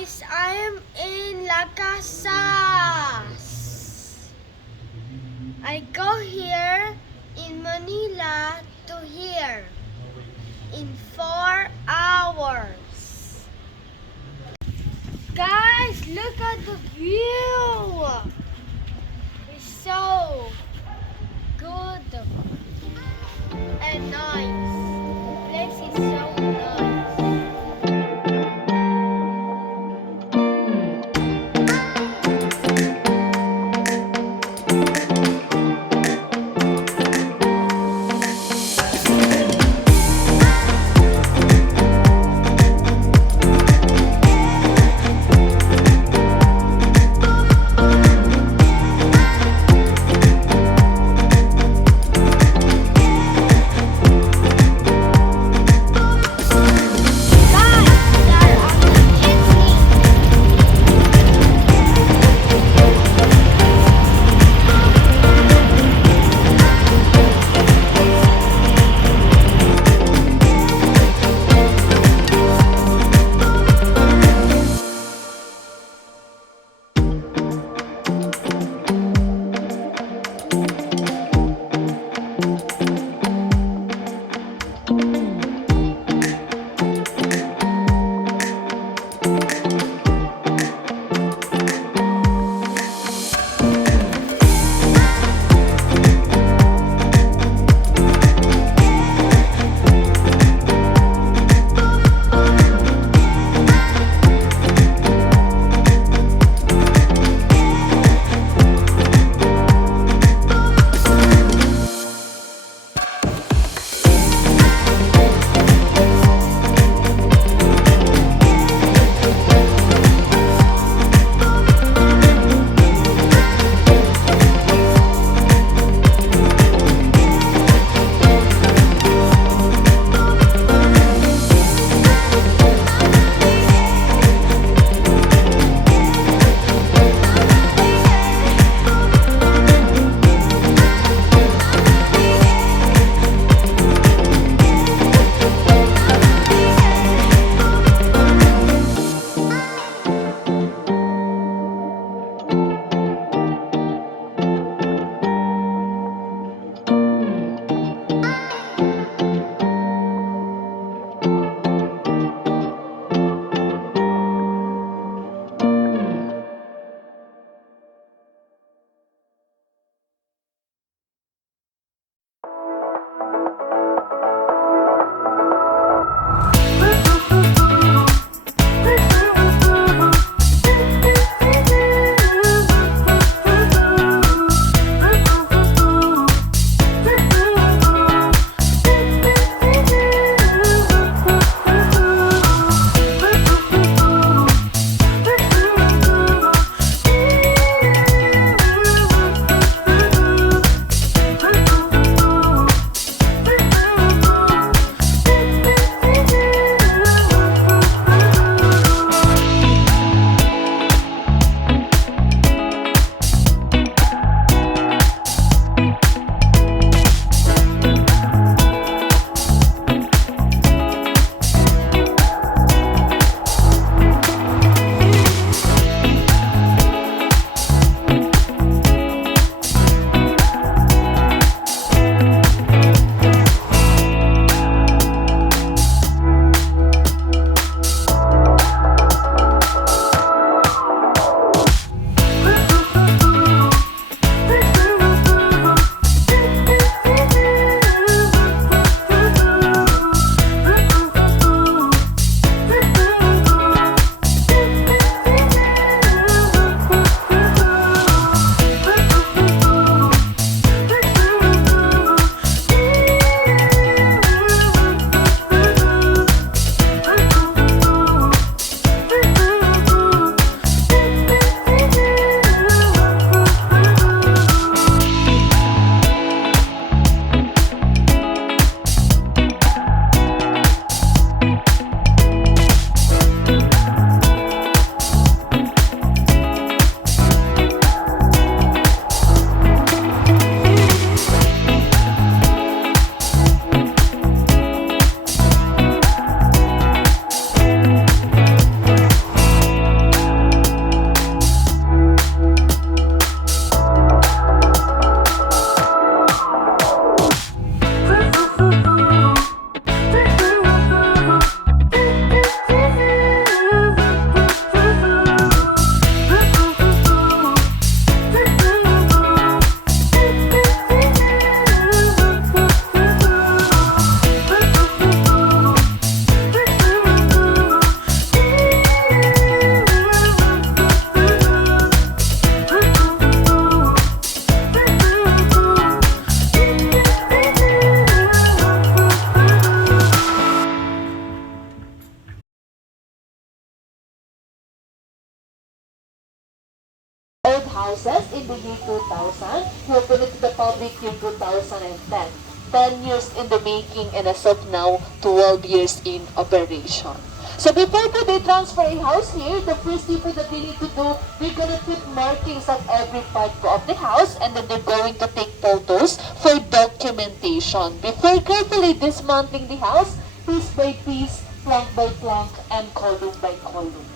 guys, I am in La Casas. I go here in Manila to here in 4 hours. Guys, look at the view. It's so good and nice. The place is so nice. the year 2000. He opened it to the public year 2010. 10 years in the making, and as of now, 12 years in operation. So before po they transfer a house here, the first thing po that they need to do, they're gonna put markings of every part po of the house, and then they're going to take photos for documentation. Before carefully dismantling the house, piece by piece, plank by plank, and column by column.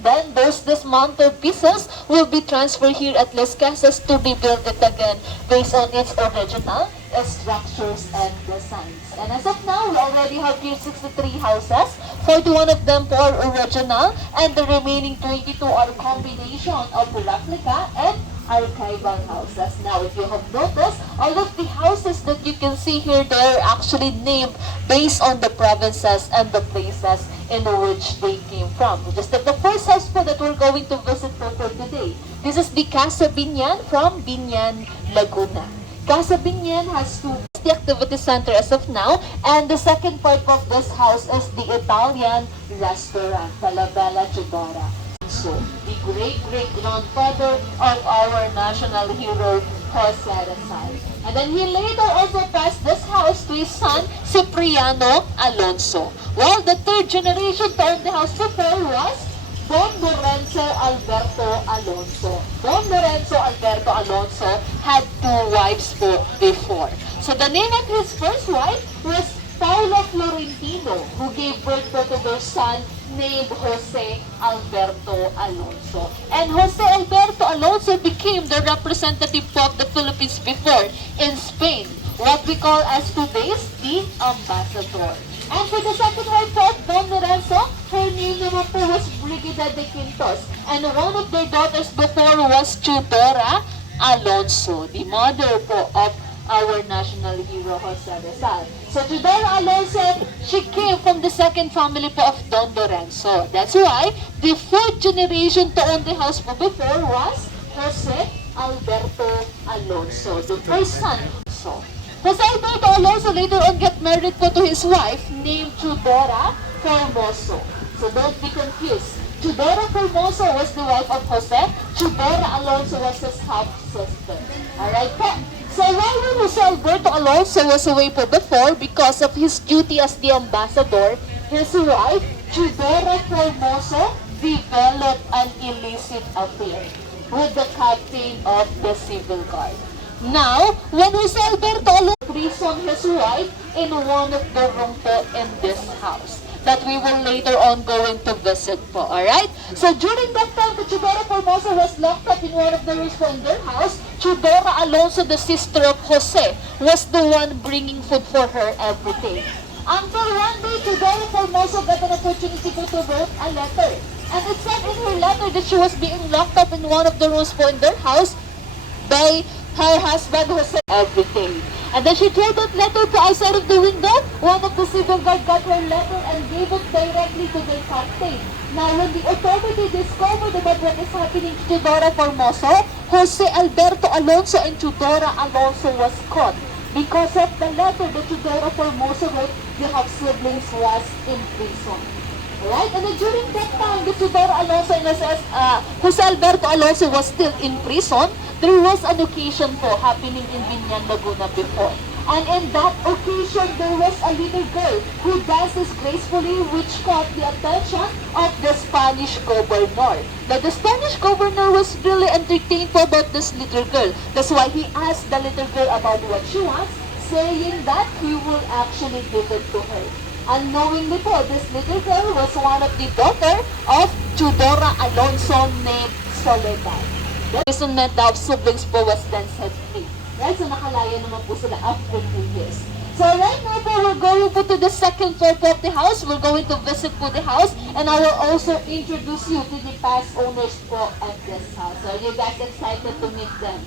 Then those dismantled pieces will be transferred here at Las Casas to rebuild it again based on its original structures and designs. And as of now, we already have here 63 houses. 41 of them are original, and the remaining 22 are a combination of replica and archival houses. Now, if you have noticed, all of the houses that you can see here, they're actually named based on the provinces and the places in which they came from. Just like the first house po that we're going to visit for today. This is the Casa Binyan from Binyan, Laguna. Casa Binyan has the activity center as of now, and the second part of this house is the Italian restaurant, Falabella Chudora. So, the great-great-grandfather of our national hero, Jose Rizal. And then he later also passed this house to his son, Cipriano Alonso. Well, the third generation to own the house before was Don Lorenzo Alberto Alonso. Don Lorenzo Alberto Alonso had two wives before. So the name of his first wife was Paula Florentino, who gave birth to their son named Jose Alberto Alonso. And Jose Alberto Alonso became the representative of the Philippines before in Spain, what we call as today's the ambassador. And for the second wife of Don Lorenzo, her name naman po was Brigida de Quintos. And one of their daughters before was Chudora Alonso, the mother po of our national hero, Jose Rizal. So Chudora Alonso, she came from the second family po of Don Lorenzo. That's why the fourth generation to own the house po before was Jose Alberto Alonso, the first son. So, Jose Alberto Alonso later on got married po to his wife named Chudora Formoso. So don't be confused. Chudora Formoso was the wife of Jose. Chudora Alonso was his half-sister. Alright po? So while Jose Alberto Alonso was away po before because of his duty as the ambassador, his wife, Chudora Formoso, developed an illicit affair with the captain of the civil guard. Now, when Jose Alberto Alonso imprisoned his wife in one of the room po in this house that we will later on going to visit po, alright? So during that time, the Chudora Formosa was locked up in one of the rooms in their house. Chudora Alonso, the sister of Jose, was the one bringing food for her every day. Until one day, Chudora Formosa got an opportunity to write a letter. And it said in her letter that she was being locked up in one of the rooms po in their house by her husband Jose everything. And then she threw that letter to outside of the window. One of the civil guard got her letter and gave it directly to their captain. Now when the authority discovered about what is happening to Chudora Formoso, Jose Alberto Alonso and Chudora Alonso was caught. Because of the letter that Chudora Formoso wrote, the half-siblings was in prison. Right? And then during that time, the Chudora Alonso and Jose Alberto Alonso was still in prison. There was an occasion po happening in Binyan, Laguna before. And in that occasion, there was a little girl who dances gracefully, which caught the attention of the Spanish governor. Now, the Spanish governor was really entertained po about this little girl. That's why he asked the little girl about what she wants, saying that he will actually give it to her. Unknowingly po, this little girl was one of the daughter of Chudora Alonso named Soledad. The imprisonment of siblings po was then set free. Right? So nakalaya naman po sila after 2 years. So right now po, we're going po to the second floor po of the house. We're going to visit po the house. And I will also introduce you to the past owners po of this house. So are you guys excited to meet them?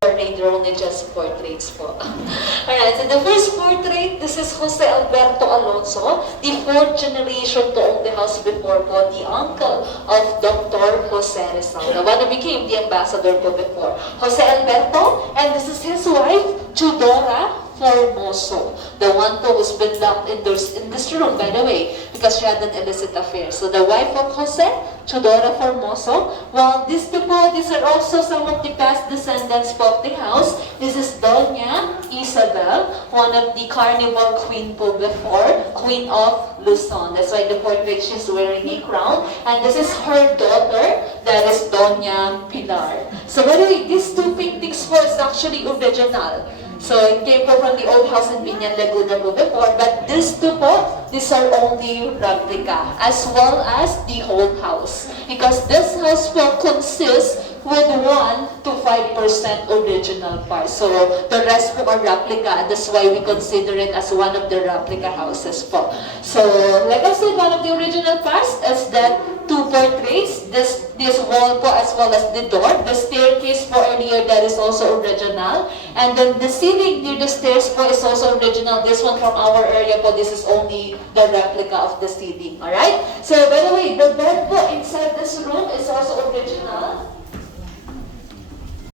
They're only just portraits po. Alright, so the first portrait, this is Jose Alberto Alonso, the fourth generation to own the house before po, the uncle of Dr. Jose Rizal, the one who became the ambassador po before. Jose Alberto, and this is his wife, Chudora Formoso. The one po who's been locked indoors in this room, by the way, because she had an illicit affair. So the wife of Jose, Chodora Formoso. Well, these two po, these are also some of the past descendants po of the house. This is Doña Isabel, one of the carnival queen po before, Queen of Luzon. That's why the portrait she's wearing a crown. And this is her daughter, that is Doña Pilar. So by the way, these two paintings po is actually original. So it came po from the old house in Binyan, Laguna po before, but these two po, these are only replica, as well as the whole house. Because this house po consists with 1 to 5% original parts. So the rest po are replica. That's why we consider it as one of the replica houses po. So like I said, one of the original parts is that two portraits, this wall po as well as the door. The staircase po earlier, that is also original. And then the ceiling near the stairs po is also original. This one from our area po, this is only the replica of the ceiling. Alright? So by the way, the bed po inside this room is also original.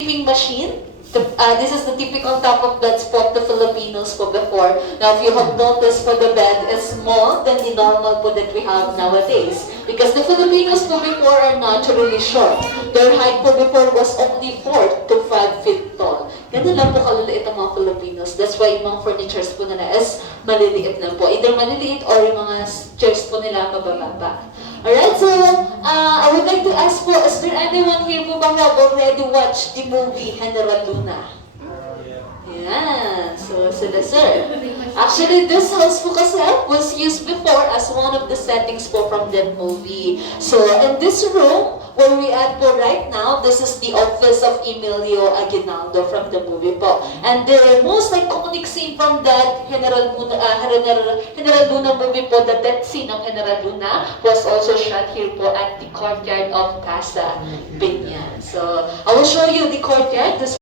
Machine. This is the typical type of bed spot the Filipinos po before. Now, if you have noticed po, the bed is small than the normal po that we have nowadays. Because the Filipinos po before are naturally short. Their height po before was only 4 to 5 feet tall. Ganun lang po kaliliit ang mga Filipinos. That's why yung mga furnitures po nila is maliliit lang po. Either maliliit or yung mga chairs po nila mabababa. Alright, so I would like to ask po, is there anyone here po ba who have already watched the movie General Luna? Yeah, so sila sir. Actually, this house po kasi was used before as one of the settings po from that movie. So in this room, where we at po right now, this is the office of Emilio Aguinaldo from the movie po. And the most iconic scene from that General Luna movie po, the death scene of General Luna, was also shot here po at the courtyard of Casa Binyan. So I will show you the courtyard. This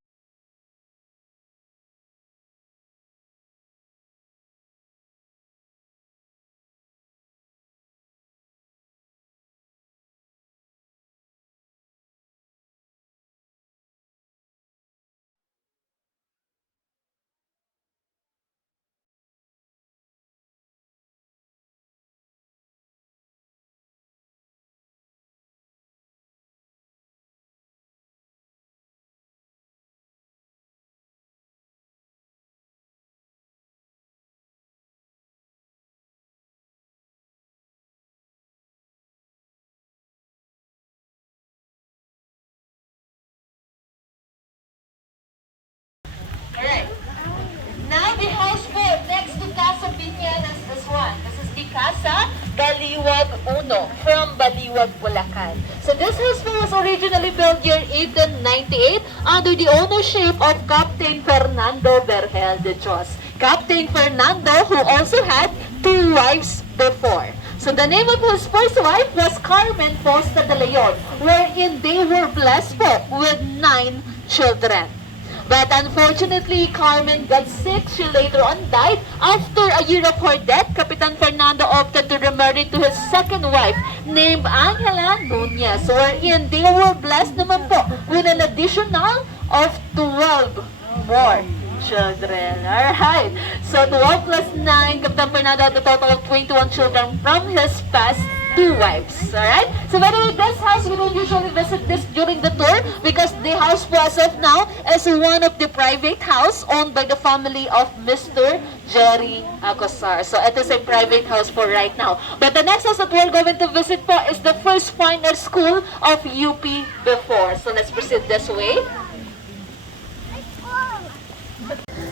Alright. Now the house po next to Casa Binyan is this one. This is the Casa Baliwag Uno from Baliwag, Bulacan. So this house po was originally built year 1898 under the ownership of Captain Fernando Vergel de Dios. Captain Fernando, who also had 2 wives before. So the name of his first wife was Carmen Posta de Leon, wherein they were blessed po with 9 children. But unfortunately, Carmen got sick. She later on died. After a year of her death, Capitan Fernando opted to remarry to his second wife named Angela Nunez, wherein they were blessed naman po with an additional of 12 more children. Alright. So 12 plus 9, Capitan Fernando had a total of 21 children from his past 2 wives. Alright? So by the way, this house, we don't usually visit this during the tour because the house as of now is one of the private house owned by the family of Mr. Jerry Acuzar. So it is a private house for right now. But the next house that we're going to visit po is the first fine arts school of UP before. So let's proceed this way.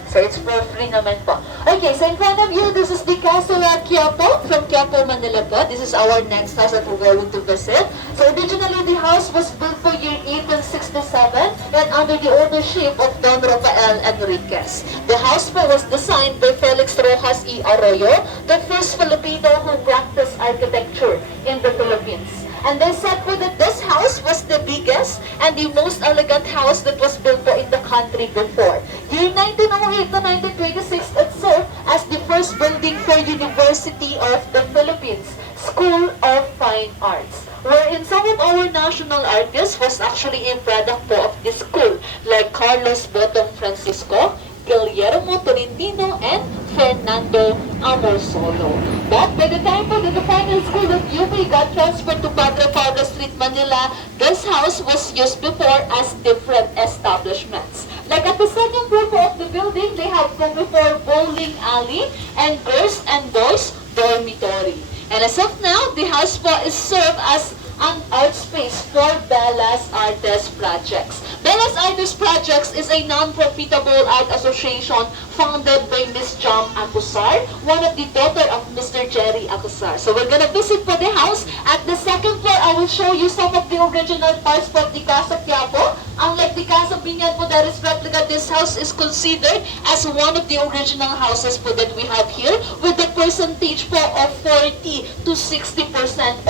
So it's for free naman po. Okay, so in front of you, this is the Castle Quiapo from Quiapo, Manila po. This is our next house that we're going to visit. So originally, the house was built for year 1867 and under the ownership of Don Rafael Enriquez. The house po was designed by Felix Rojas y Arroyo, the first Filipino who practiced architecture in the Philippines. And they said po that this house was the biggest and the most elegant house that was built po in the country before. Year 1908 to 1926, it served as the first building for University of the Philippines, School of Fine Arts, wherein some of our national artists was actually a product po of this school, like Carlos Bottom Francisco, Guillermo Tolentino, and Fernando Amorsolo. But by the time that the final school of UP got transferred to Padre Pablo Street, Manila, this house was used before as different establishments. Like at the second floor of the building, they have from before bowling alley and girls and boys dormitory. And as of now, the house po is served as an art space for Belas Artes Projects. Belas Artes Projects is a non-profitable art association founded by Miss Jam Acuzar, one of the daughter of Mr. Jerry Acuzar. So we're gonna visit po the house. At the second floor, I will show you some of the original parts of the Casa Quiapo. Unlike the Casa Binyan po that is replica, this house is considered as one of the original houses po that we have here with the percentage po of 40 to 60%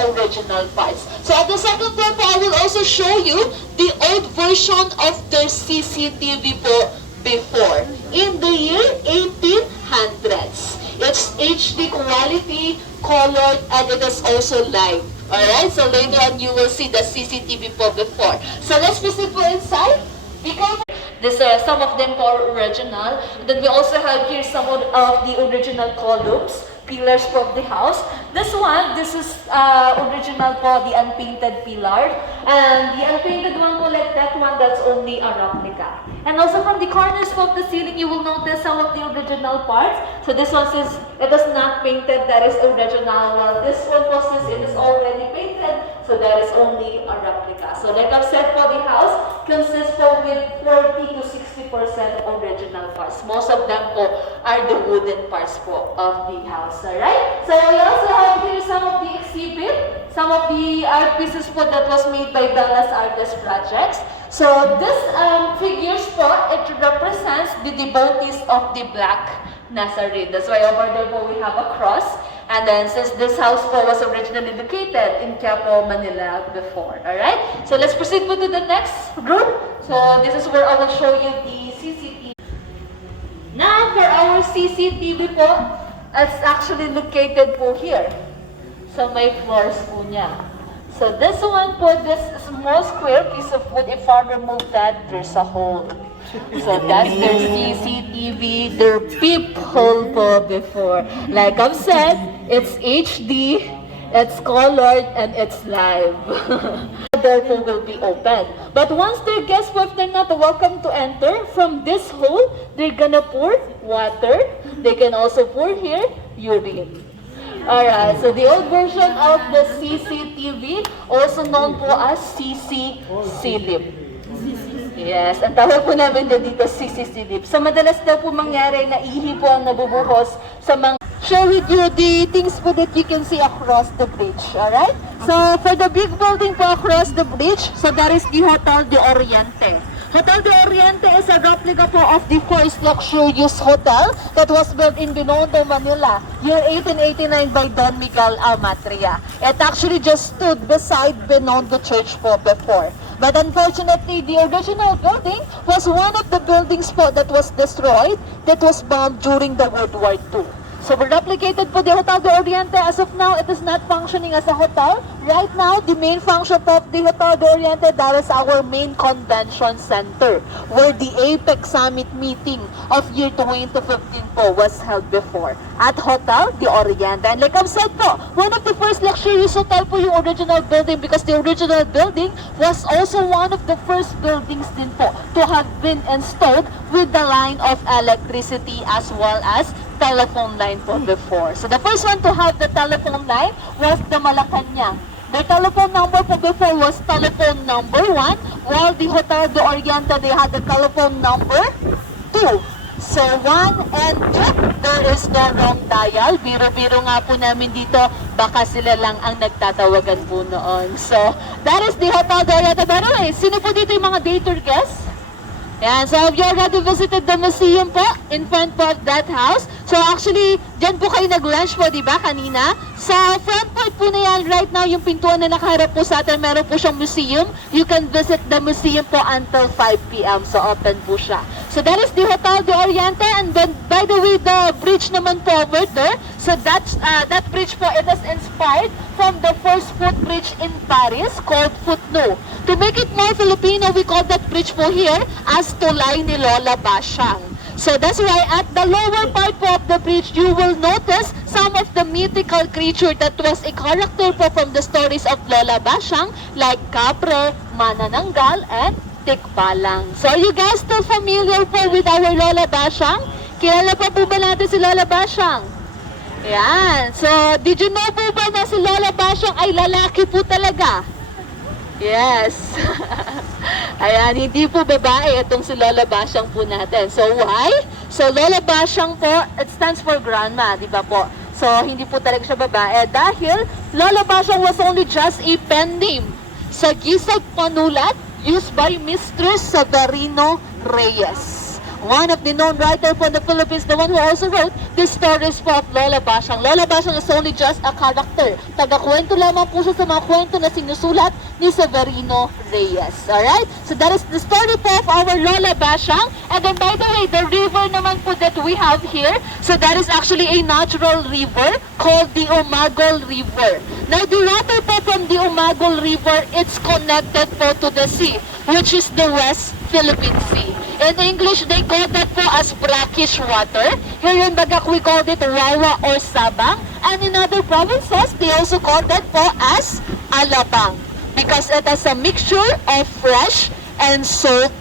original parts. So at the second floor po, I will also show you the old version of their CCTV po before, in the year 1800s. It's HD quality, colored, and it is also live. Alright, so later on you will see the CCTV po before. So let's proceed po inside. Because these are some of them po original. Then we also have here some of the original columns, pillars of the house. This is original po, the unpainted pillar. And the unpainted one po, like that one, that's only a replica. And also from the corners of the ceiling, you will notice some of the original parts. So this one says it is not painted, that is original. While this one po says it is already painted, so that is only a replica. So like I've said po, the house consists po with 40 to 60% original parts. Most of them po are the wooden parts po of the house. Alright? So we also have here some of the exhibit, some of the art pieces po that was made by Belas Artes Projects. So this figures po, it represents the devotees of the Black Nazarene. That's why over there po we have a cross. And then since this house po was originally located in Quiapo, Manila before. Alright? So let's proceed po to the next group. So this is where I will show you the CCTV. Now for our CCTV po, it's actually located po here. So may floors po niya. So this one po, this small square piece of wood, if I remove that, there's a hole. So that's their CCTV, their peephole po before. Like I've said, it's HD, it's colored, and it's live. The door po will be open. But once their guests, if they're not welcome to enter, from this hole, they're gonna pour water. They can also pour here urine. Alright, so the old version of the CCTV, also known po as CC Silip. Yes, ang tawag po namin dito CC Silip. So madalas daw po mangyari na ihi po ang nabubuhos sa mga... Share with you the things po that you can see across the bridge, alright? So for the big building po across the bridge, so that is the Hotel de Oriente. Hotel de Oriente is a replica po of the first luxurious hotel that was built in Binondo, Manila, year 1889 by Don Miguel Almatria. It actually just stood beside Binondo Church po before. But unfortunately, the original building was one of the buildings po that was destroyed, that was bombed during the World War II. So we replicated po the Hotel de Oriente. As of now, it is not functioning as a hotel. Right now, the main function of the Hotel de Oriente, that is our main convention center, where the APEC Summit meeting of year 2015 po was held before at Hotel de Oriente. And like I've said po, one of the first luxurious hotel po yung original building, because the original building was also one of the first buildings din po to have been installed with the line of electricity as well as telephone line po before. So the first one to have the telephone line was the Malacanang. Their telephone number po before was telephone number 1, while the Hotel de Oriente, they had the telephone number 2. So 1 and 2, there is no wrong dial. Biro-biro nga po namin dito, baka sila lang ang nagtatawagan po noon. So that is the Hotel de Oriente. By the way, sino po dito yung mga day tour guests? Yan, so have you already visited the museum po in front po of that house? So actually, dyan po kayo nag-lunch po, di ba, kanina? Sa front part po na yan, right now, yung pintuan na nakaharap po sa atin, meron po siyang museum. You can visit the museum po until 5 p.m. So open po siya. So that is the Hotel de Oriente. And then, by the way, the bridge naman po over there. So that's, that bridge po, it is inspired from the first footbridge in Paris called Footno. To make it more Filipino, we call that bridge po here as Tulay ni Lola Basyang. So that's why at the lower part po of the bridge, you will notice some of the mythical creature that was a character po from the stories of Lola Basyang, like Kapre, Manananggal, and Tikbalang. So are you guys still familiar po with our Lola Basyang? Kilala pa po ba natin si Lola Basyang? Yan. So, did you know po ba na si Lola Basyang ay lalaki po talaga? Yes. Ayan, hindi po babae itong si Lola Basyang po natin. So, why? So, Lola Basyang po, it stands for grandma, di ba po? So, hindi po talaga siya babae dahil Lola Basyang was only just a pen name sa gisag panulat used by Mr. Severino Reyes. One of the known writer from the Philippines, the one who also wrote the stories po of Lola Basyang. Lola Basyang is only just a character. Taga-kwento lamang po siya sa mga kwento na sinusulat ni Severino Reyes. Alright? So that is the story po of our Lola Basyang. And then by the way, the river naman po that we have here, so that is actually a natural river called the Umagol River. Now the water po from the Umagol River, it's connected po to the sea, which is the West Philippine Sea. In English, they call that po as brackish water. Here in Bagak, we call it Wawa or Sabang. And in other provinces, they also call that po as Alabang, because it has a mixture of fresh and salt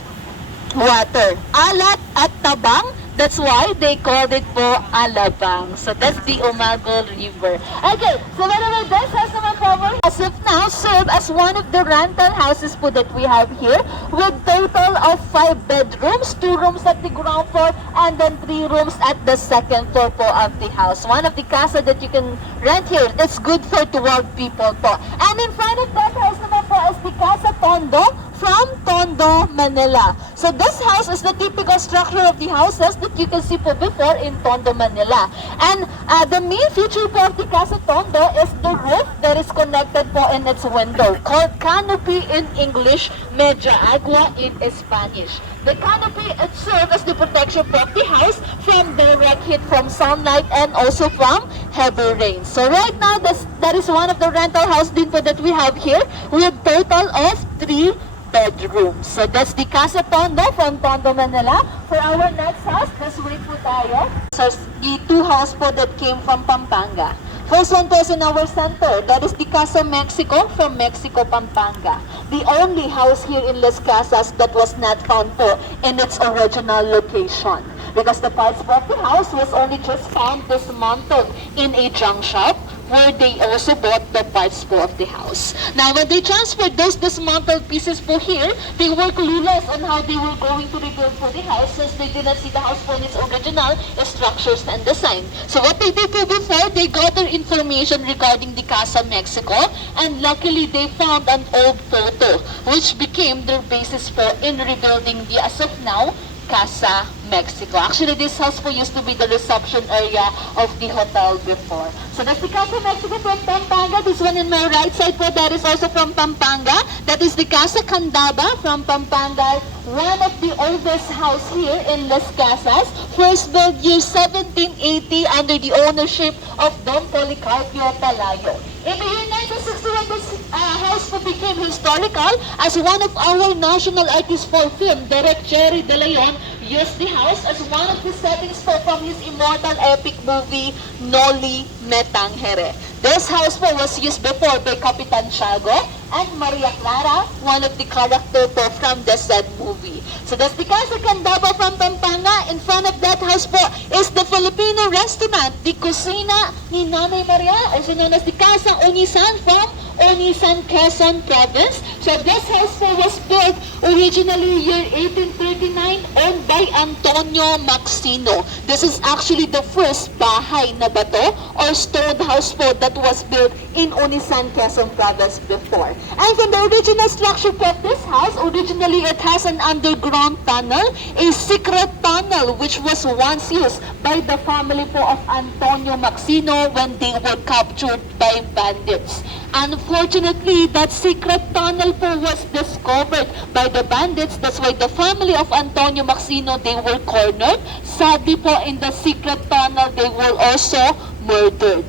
water. Alat at tabang, that's why they called it po Alabang. So that's the Umagol River. Okay, so by the way, this has naman po as of now serve as one of the rental houses po that we have here, with total of 5 bedrooms, 2 rooms at the ground floor, and then 3 rooms at the second floor po of the house. One of the casa that you can rent here, it's good for 12 people po. And in front of that house naman po is the Casa Tondo from Tondo, Manila. So this house is the typical structure of the houses that you can see po before in Tondo, Manila. And the main feature po of the Casa Tondo is the roof that is connected po in its window, called canopy in English, media agua in Spanish. The canopy, it serves as the protection for the house from direct heat from sunlight and also from heavy rain. So right now, that is one of the rental house din po that we have here, with total of 3 bedrooms. So that's the Casa Tondo from Tondo, Manila. For our next house, let's wait po tayo. So the 2 house po that came from Pampanga. First one po is in our center. That is the Casa Mexico from Mexico, Pampanga. The only house here in Las Casas that was not found po in its original location, because the parts of the house was only just found dismantled in a junk shop where they also bought the parts po of the house. Now, when they transferred those dismantled pieces po here, they were clueless on how they were going to rebuild for the house, since they did not see the house for its original structures and design. So what they did po before, they gathered information regarding the Casa Mexico, and luckily they found an old photo, which became their basis po in rebuilding the, as of now, Casa Mexico. Actually, this house po used to be the reception area of the hotel before. So that's the Casa Mexico from Pampanga. This one in my right side po, that is also from Pampanga. That is the Casa Candaba from Pampanga. One of the oldest house here in Las Casas. First built year 1780 under the ownership of Don Policarpio Palayo. In the year 1961, this house po became historical as one of our national artists for film, Direct Jerry De Leon, used the house as one of the settings po from his immortal epic movie, Noli Me Tangere. This house po was used before by Capitan Tiago and Maria Clara, one of the character po from the said movie. So that's the Casa Candaba from Pampanga. In front of that house po is the Filipino restaurant, the Kusina ni Nanay Maria, also known as the Casa Onisan from Onisan, Quezon Province. So this house po was built originally year 1839, owned by Antonio Maxino. This is actually the first bahay na bato or stone house po that was built in Onisan, Quezon Province before. And from the original structure po of this house, originally it has an underground tunnel, a secret tunnel which was once used by the family po of Antonio Maxino when they were captured by bandits. Unfortunately, that secret tunnel po was discovered by the bandits. That's why the family of Antonio Maxino, they were cornered. Sadly po, in the secret tunnel, they were also murdered.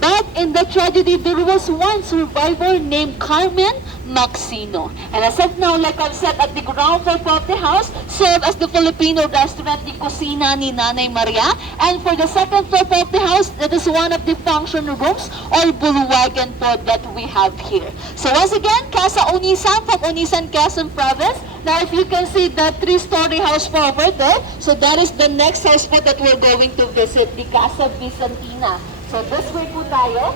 But in the tragedy, there was one survivor named Carmen Maxino. And as of now, like I've said, at the ground floor of the house, serve as the Filipino restaurant, the kusina ni Nanay Maria. And for the second floor of the house, that is one of the function rooms or bulwagan po that we have here. So once again, Casa Onisan from Onisan, Quezon Province. Now if you can see the 3-story house po over there, so that is the next house po that we're going to visit, the Casa Bizantina. So this way po tayo.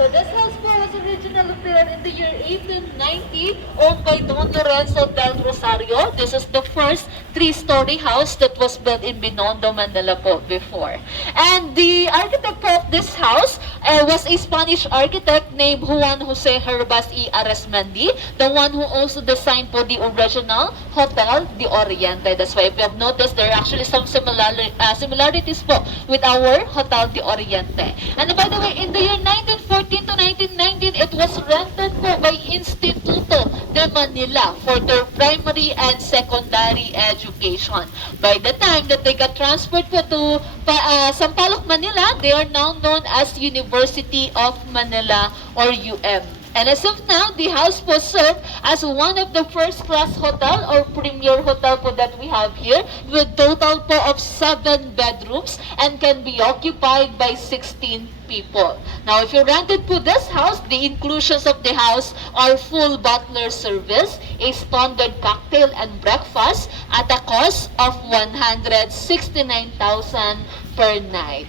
So this house po was originally built in the year 1890, owned by Don Lorenzo del Rosario. This is the first 3-story house that was built in Binondo, Manila po before. And the architect of this house was a Spanish architect named Juan Jose Herbas y Aresmendi, the one who also designed po the original Hotel de Oriente. That's why if you have noticed, there are actually some similarities po with our Hotel de Oriente. And by the way, in the year 1914 to 1919, it was rented po by Instituto de Manila for their primary and secondary education. By the time that they got transferred po to Sampaloc, Manila, they are now known as University of Manila or UM. And as of now, the house was served as one of the first-class hotel or premier hotel po that we have here, with total po of 7 bedrooms and can be occupied by 16 people. Now, if you rented po this house, the inclusions of the house are full butler service, a standard cocktail and breakfast at a cost of 169,000 per night.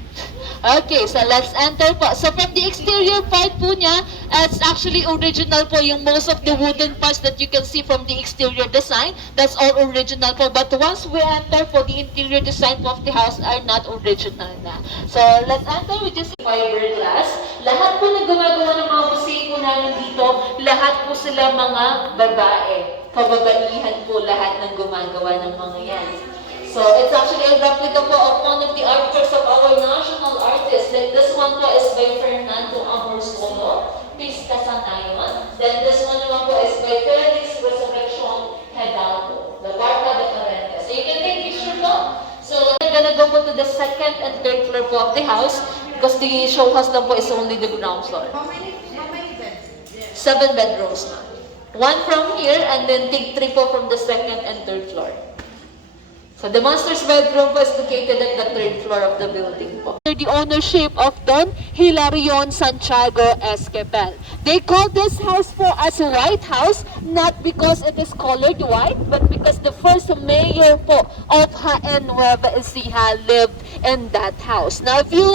Okay, so let's enter po. So from the exterior part po niya, it's actually original po yung most of the wooden parts that you can see from the exterior design. That's all original po. But once we enter po, the interior design po of the house are not original na. So let's enter with just fiberglass. Lahat po na gumagawa ng mga museo po namin dito, lahat po sila mga babae. Kababaihan po lahat ng gumagawa ng mga yan. So it's actually a replica po of one of the artworks of our national artists. Like this one po is by Fernando Amorsolo, Peace Casanayon. Then this one naman po is by Felix Resurrection Hidalgo, the Barca de Carente. So you can take picture po. So we're gonna go po to the second and third floor po of the house because the show house lang po is only the ground floor. How many beds? 7 bedrooms na. 1 from here and then take 3 po from the second and third floor. So the master's bedroom was located at the 3rd floor of the building po. The ownership of Don Hilarion Santiago Esquipel. They call this house po as a White House, not because it is colored white, but because the first mayor po of Jaén Nueva Ecija lived in that house. Now, if you,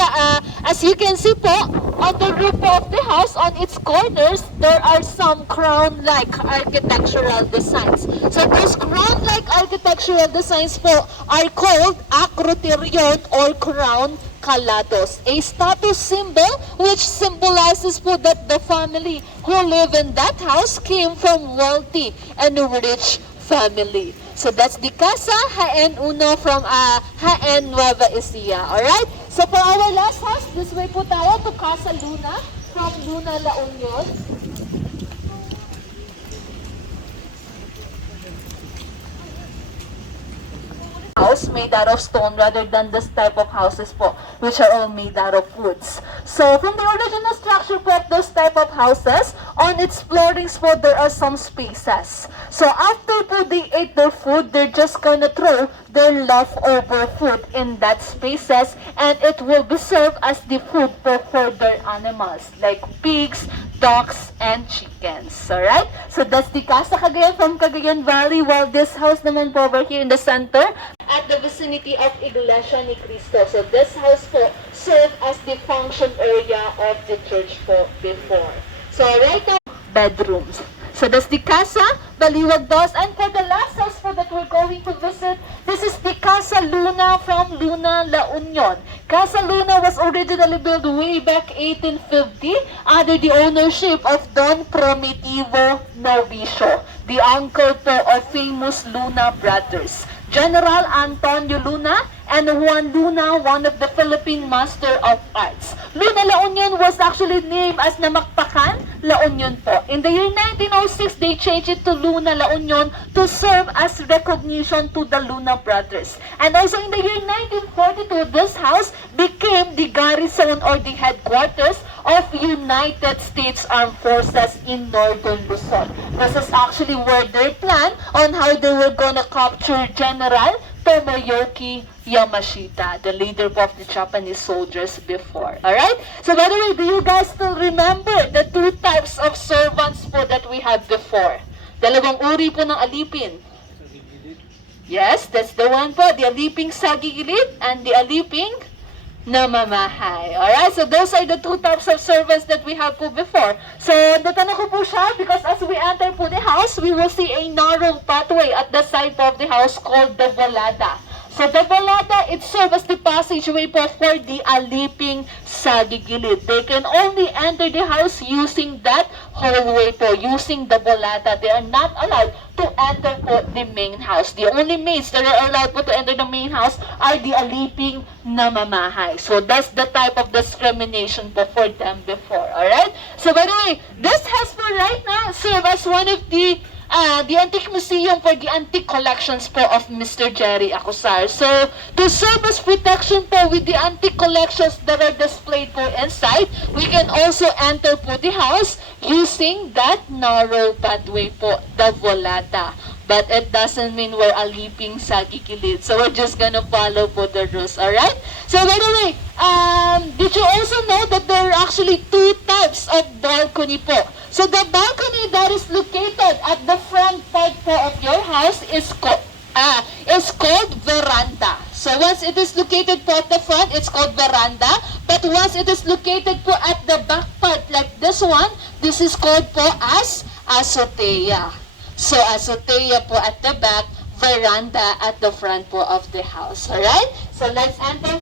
as you can see po, on the roof of the house, on its corners, there are some crown-like architectural designs. So those crown-like architectural designs po are called acroterion or crown calados, a status symbol which symbolizes po that the family who live in that house came from wealthy and rich family. So that's the Casa Jaén Uno from Jaén Nueva Ecija. Alright? So for our last house, this way po tayo to Casa Luna from Luna, La Union. House made out of stone rather than this type of houses po, which are all made out of woods. So from the original structure po of those type of houses, on its floorings po, there are some spaces. So after po they ate their food, they're just gonna throw their leftover food in that spaces, and it will be served as the food for their animals, like pigs, ducks, and chickens. Alright? So that's the Casa Cagayan from Cagayan Valley, while this house naman po over here in the center, at the vicinity of Iglesia ni Cristo. So this house po served as the function area of the church po before. So right now, bedrooms. So that's the Casa Baliwag Dos. And for the last house po that we're going to visit, this is the Casa Luna from Luna, La Union. Casa Luna was originally built way back 1850 under the ownership of Don Primitivo Novicio, the uncle po of famous Luna brothers, General Antonio Luna and Juan Luna, one of the Philippine Master of Arts. Luna, La Union was actually named as Namakpakan, La Union po. In the year 1906, they changed it to Luna, La Union to serve as recognition to the Luna brothers. And also in the year 1942, this house became the garrison or the headquarters of United States Armed Forces in Northern Luzon. This is actually where they plan on how they were gonna capture General Tomoyuki Yamashita, the leader of the Japanese soldiers before. Alright? So by the way, do you guys still remember the two types of servants po that we had before? Dalawang uri po ng alipin. Yes, that's the one po. The aliping sagigilid and the aliping namamahay. Alright, so those are the two types of servants that we have po before. So, natanong ko po siya because as we enter po the house, we will see a narrow pathway at the side of the house called the Volada. So, the Volada, it serves as the passageway po for the aliping sagigilid. They can only enter the house using that hallway po, using the Volada. They are not allowed to enter po the main house. The only maids that are allowed po to enter the main house are the aliping namamahay. So, that's the type of discrimination po for them before. Alright? So, by the way, this has for right now served as one of the Antique Museum for the antique collections po of Mr. Jerry Acuzar. So, to serve as protection po with the antique collections that are displayed po inside, we can also enter po the house using that narrow pathway po, the Volata. But it doesn't mean we're aliping sa gigilid. So, we're just gonna follow po the rules, alright? So, by the way, did you also know that there are actually two types of balcony po? So, the balcony that is located at the front part po of your house is called veranda. So, once it is located po at the front, it's called veranda. But once it is located po at the back part, like this one, this is called po as azotea. So, azotea po at the back, veranda at the front po of the house. Alright? So, let's enter.